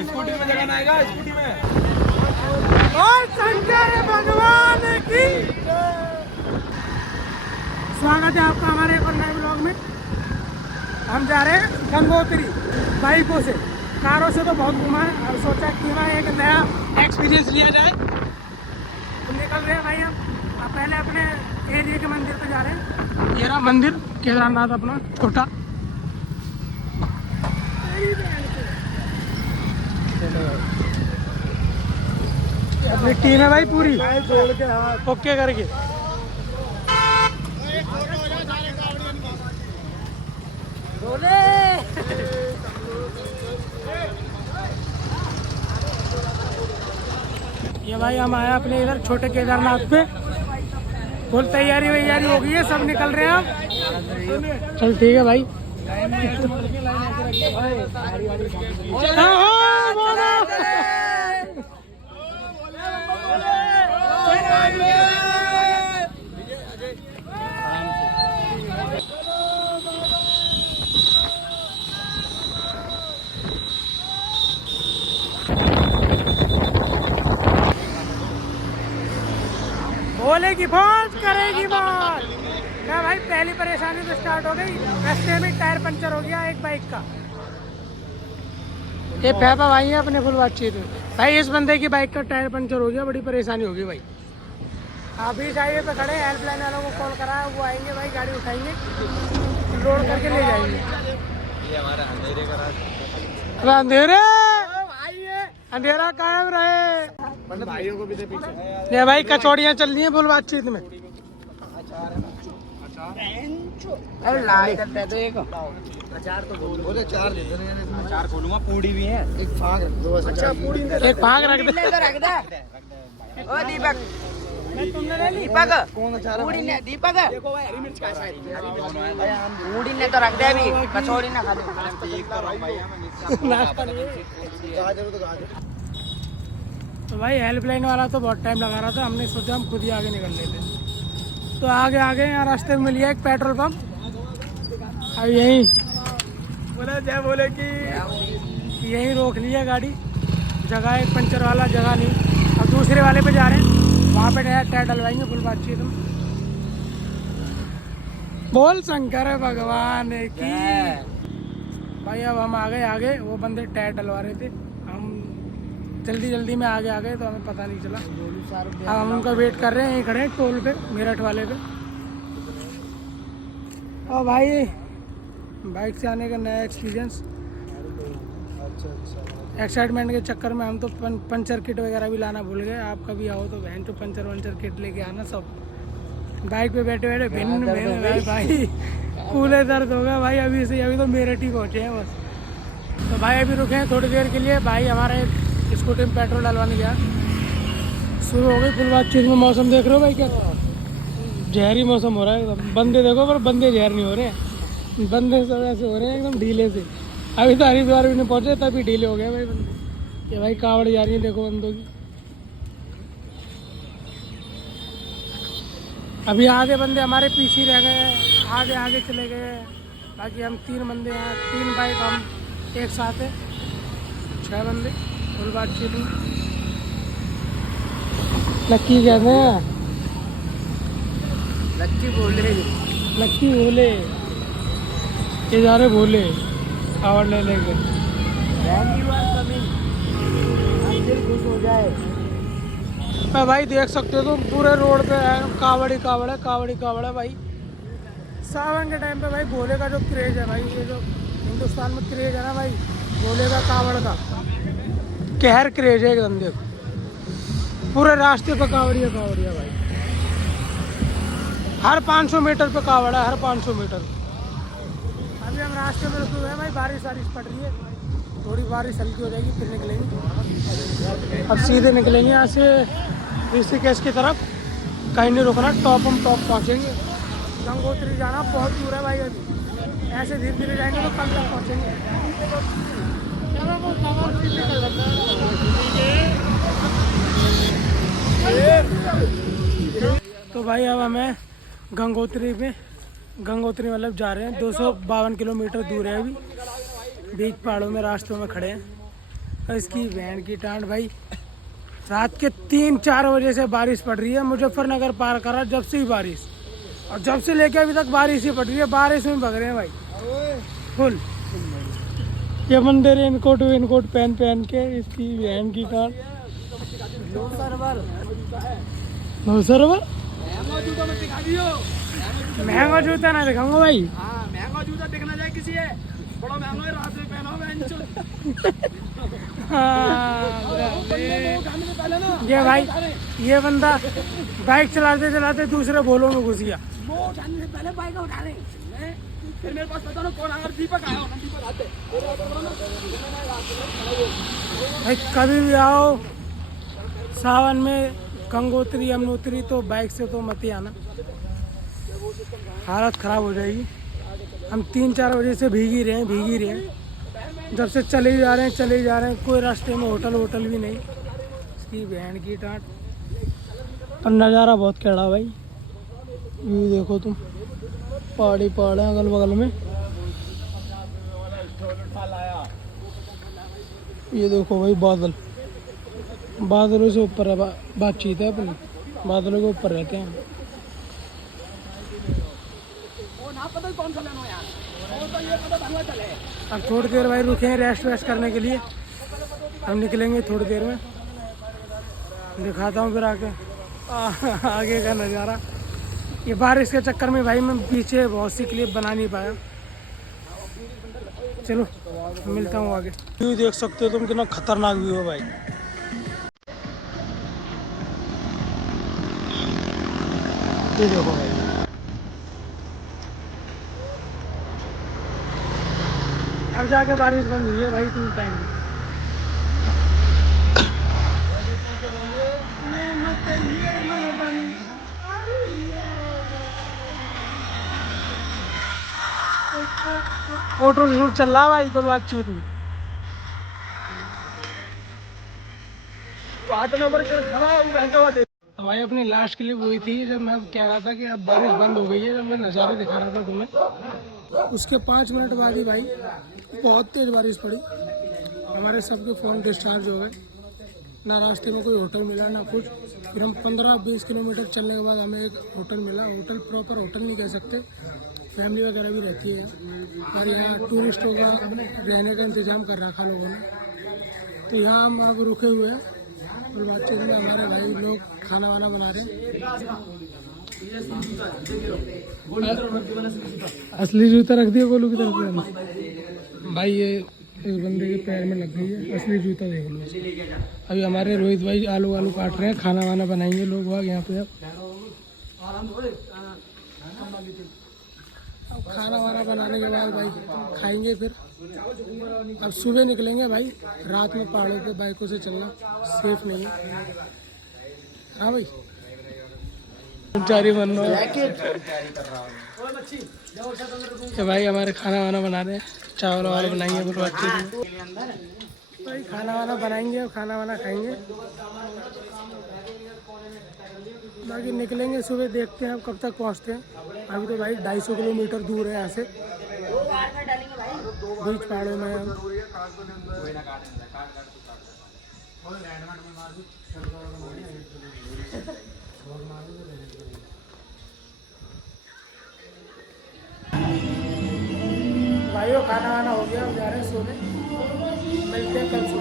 Scooty में जगह आएगा, स्कूटी में। और शंकर भगवान की स्वागत है आपका हमारे एक और नए ब्लॉग में। हम जा रहे हैं गंगोत्री बाइकों से, कारों से तो बहुत घुमा है, और सोचा कि वहाँ एक नया एक्सपीरियंस लिया जाए। तो निकल रहे हैं भाई हम। पहले अपने एरिया के मंदिर पे जा रहे हैं। ये रहा मंदिर केदारनाथ अपना छोटा। अपनी टीम है भाई पूरी, ओके करके। ये भाई हम आए अपने इधर छोटे केदारनाथ पे। फुल तैयारी वैयारी हो गई है, सब निकल रहे हैं हम। चल ठीक है भाई। बोलेगी फौज करेगी मौज। क्या भाई पहली परेशानी तो स्टार्ट हो गई, रास्ते में टायर पंचर हो गया एक बाइक का। ये पैपा भाई है अपने फुल बातचीत में। भाई इस बंदे की बाइक का टायर पंचर हो गया, बड़ी परेशानी होगी भाई। अभी हाईवे पे खड़े, हेल्पलाइन वालों को कॉल करा है, वो आएंगे भाई, गाड़ी उठाएंगे, लोड करके ले जाएंगे। ये हमारा अंधेरे का रास्ता। अंधेरे अंधेरा कायम रहे। भाइयों को भी दे पीछे। ये भाई कचौड़ियाँ चल रही हैं फुल बातचीत में। अचार तो बोले चार दे देना। अचार खोलूंगा, पूड़ी भी है। एक फाग रख दो। अच्छा पूड़ी एक फाग रख दे। रख दे। ओ दीपक, दीपक कौन अचार? पूड़ी ने दीपक। देखो भाई हरी मिर्च का साइड पूड़ी ने तो रख दे, अभी कचौड़ी ना खा दे। गाजर तो गाजर। तो भाई हेल्पलाइन वाला तो बहुत टाइम लगा रहा था, हमने सोचा हम खुद ही आगे निकल लेते। तो आगे आगे यहाँ रास्ते में मिल गया एक पेट्रोल पंप। अब यहीं बोला जय बोले कि यहीं रोक लिया गाड़ी। जगह एक पंचर वाला जगह नहीं। अब दूसरे वाले पे जा रहे हैं, वहाँ पे टायर डलवाएंगे फुल बातचीत में। बोल शंकर भगवान की। भाई अब हम आ गए आगे, वो बंदे टायर डलवा रहे थे, हम जल्दी जल्दी में आगे आ गए तो हमें पता नहीं चला। अब हम उनका वेट कर रहे हैं, यहीं खड़े हैं टोल पे, मेरठ वाले पे। और भाई बाइक से आने का नया एक्सपीरियंस। एक्साइटमेंट के चक्कर में हम तो पंचर किट वगैरह भी लाना भूल गए। आप कभी आओ तो बहन तो पंचर वंचर किट लेके आना सब। बाइक पे बैठे बैठे भिन्न भाई कूले दर्द होगा भाई। अभी से अभी तो मेरठ ही पहुँचे हैं बस। तो भाई अभी रुके हैं थोड़ी देर के लिए। भाई हमारा एक स्कूटी में पेट्रोल डलवाने गया, शुरू हो गई फुल बातचीत में। मौसम देख रहे हो भाई, क्या जहरी मौसम हो रहा है एकदम। बंदे देखो पर बंदे जहर नहीं हो रहे हैं, बंदे सब ऐसे हो रहे हैं एकदम ढीले से। अभी तो हरिद्वार भी नहीं पहुंचे तभी ढीले हो गए भाई बंदे। ये भाई कावड़ जा रही है देखो बंदों की। अभी आधे बंदे हमारे पीछे रह गए, आधे आगे चले गए। बाकी हम 3 बंदे हैं, 3 बाइक हम एक साथ है, 6 बंदे फुल बातचीत में। लक्की कहते हैं, लक्की बोले, लक्की बोले। ये जा रहे बोले कावड़ ले लेके। दिल खुश हो जाए। मैं भाई देख सकते हो तुम पूरे रोड पे है कावड़ ही कावड़ है, कावड़ ही कावड़ है भाई। सावन के टाइम पे भाई भोले का जो क्रेज है भाई, ये जो हिंदुस्तान में क्रेज है ना भाई भोले का, कावड़ का कहर क्रेज है एकदम। देखो पूरे रास्ते पे कावड़िया कावड़िया भाई। हर 500 मीटर पे कावड़ है, हर 500 मीटर। अभी हम रास्ते में रुके हुए हैं भाई, बारिश वारिश पड़ रही है। थोड़ी बारिश हल्की हो जाएगी फिर निकलेंगे। अब सीधे निकलेंगे यहाँ से ऋषिकेश की तरफ, कहीं नहीं रुकना, टॉप हम टॉप पहुँचेंगे। गंगोत्री जाना बहुत दूर है भाई, अभी ऐसे धीरे धीरे जाएंगे तो कल तक पहुँचेंगे। तो भाई अब हमें गंगोत्री मतलब जा रहे हैं। 252 किलोमीटर दूर है, अभी बीच पहाड़ों में रास्तों में खड़े हैं। और इसकी वैन की टांड भाई, रात के 3-4 बजे से बारिश पड़ रही है। मुजफ्फरनगर पार करा जब से ही बारिश, और जब से लेके अभी तक बारिश ही पड़ रही है। बारिश में भग रहे हैं भाई फुल। ये बंदे रेनकोट पहन के, इसकी वैन की टांड नो सरवर महंगा जूता ना दिखाऊंगा भाई। महंगा जूता दिखना जाए किसी है, बड़ा महंगा है, रात में पहना ये भाई, ये बंदा बाइक चलाते चलाते दूसरे बोलों में घुस गया। वो जाने से पहले बाइक उठा ले, फिर मेरे पास पता ना कौन अगर दीपक आया होना, दीपक आते भाई कभी भी आओ सावन में गंगोत्री यमुनोत्री तो बाइक से तो मत ही आना, हालत ख़राब हो जाएगी। हम 3-4 बजे से भीग ही रहे हैं। जब से चले ही जा रहे हैं, कोई रास्ते में होटल भी नहीं। इसकी बहन की टाँट। पर नज़ारा बहुत कैड़ा भाई, व्यू देखो तुम, पहाड़ हैं अगल बगल में। ये देखो भाई बादलों से ऊपर है, बातचीत है अपनी, बादलों के ऊपर रहते हैं। अब थोड़ी देर भाई रुके हैं रेस्ट करने के लिए, हम निकलेंगे थोड़ी देर में, दिखाता हूँ फिर आगे का नज़ारा। ये बारिश के चक्कर में भाई मैं पीछे बहुत सी क्लिप बना नहीं पाया। चलो मिलता हूँ आगे। व्यू देख सकते हो तुम, कितना खतरनाक व्यू है भाई। ये देखो भाई, अब जाके बारिश बंद हुई है भाई, तुम टाइम फोटो जरूर चल रहा भाई, कोई बातचीत नहीं। भाई अपनी लास्ट क्लिप हुई थी जब मैं कह रहा था कि अब बारिश बंद हो गई है, जब मैं नज़ारे दिखा रहा था तुम्हें। उसके 5 मिनट बाद ही भाई बहुत तेज़ बारिश पड़ी, हमारे सबके फ़ोन डिस्चार्ज हो गए, ना रास्ते में कोई होटल मिला ना कुछ। फिर हम 15-20 किलोमीटर चलने के बाद हमें एक होटल मिला। होटल प्रॉपर होटल नहीं कह सकते, फैमिली वगैरह भी रहती है और यहाँ टूरिस्टों का रहने का इंतज़ाम कर रखा लोगों ने। तो यहाँ हम अब रुके हुए हैं और बातचीत में हमारे भाई लोग खाना वाना बना रहे हैं। असली जूता रख दिया गोलू की तरफ भाई, ये इस बंदे के पैर में लग गई है, असली जूता देख लो। अभी हमारे रोहित भाई आलू काट रहे हैं, खाना वाना बनाएंगे लोग वहाँ यहाँ पे। अब खाना वाना बनाने के बाद भाई खाएंगे, फिर अब सुबह निकलेंगे भाई। रात में पहाड़ों पे बाइकों से चलना सेफ नहीं है। हाँ भाई, जारी बन रहा है तो भाई हमारे खाना वाना बना रहे हैं, चावल वावल बनाएंगे फिर भाई खाना वाना बनाएंगे और खाना वाना खाएंगे। बाकी निकलेंगे सुबह, देखते हैं अब कब तक पहुंचते हैं। अभी तो भाई 250 किलोमीटर दूर है यहाँ से, बीच पहाड़ों में हम। भाइयों खाना वाना हो गया, जा रहे हैं सोने, मिलते हैं कल सुबह।